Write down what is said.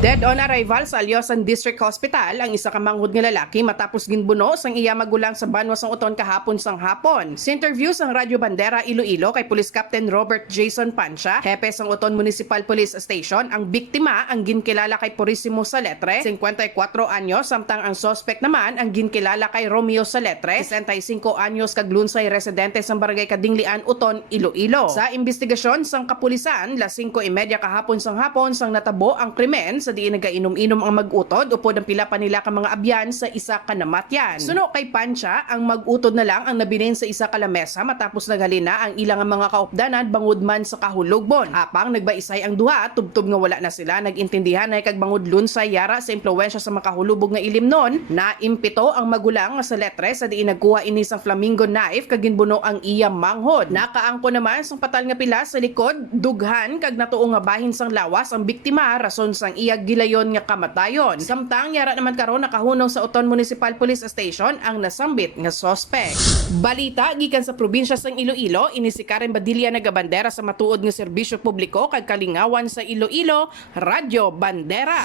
Dead on arrival sa Alyosan District Hospital ang isa ka manghud nga lalaki matapos ginbuno sang iya magulang sa Banwas ng Uton kahapon sang hapon. Sa interview sang Radyo Bandera Iloilo kay Police Captain Robert Jason Pancha, hepe sang Uton Municipal Police Station, ang biktima ang ginkilala kay Purisimo Saletre, 54 anyos, samtang ang suspect naman ang ginkilala kay Romeo Saletre, 65 anyos, kaglunsay residente sa Barangay Kadinglian, Uton, Iloilo. Sa investigasyon sang kapulisan, 5:30 kahapon sang hapon sang natabo ang krimen sa diin nagainom-inom ang mag-utod upod ang pila pa nila ka mga abyan sa isa ka namatyan. Suno kay Pancha, ang mag-utod na lang ang nabinin sa isa ka lamesa matapos naghalina ang ilang mga kaupdanan bangod man sa kahulogbon. Apang nagbaisay ang duha, tubtob nga wala na sila nagintindihan ay kag bangod lunsay yara sa impluwensya sa makahulubog nga ilim nun, na impito ang magulang nga sa letre sa diin nagkuha ini sa flamingo knife kag ginbuno ang iya manghod. Nakaangko naman sang patal nga pila sa likod, dughan kag natuo nga bahin sang lawas ang biktima rason sang iya gilayon nga kamatayon. Samtang yara naman karon nakahunong sa Uton Municipal Police Station ang nasambit nga suspect. Balita gikan sa probinsya sang Iloilo, ini si Karen Badilla nagabandera sa matuod nga serbisyo publiko kag kalingawan sa Iloilo, Radyo Bandera.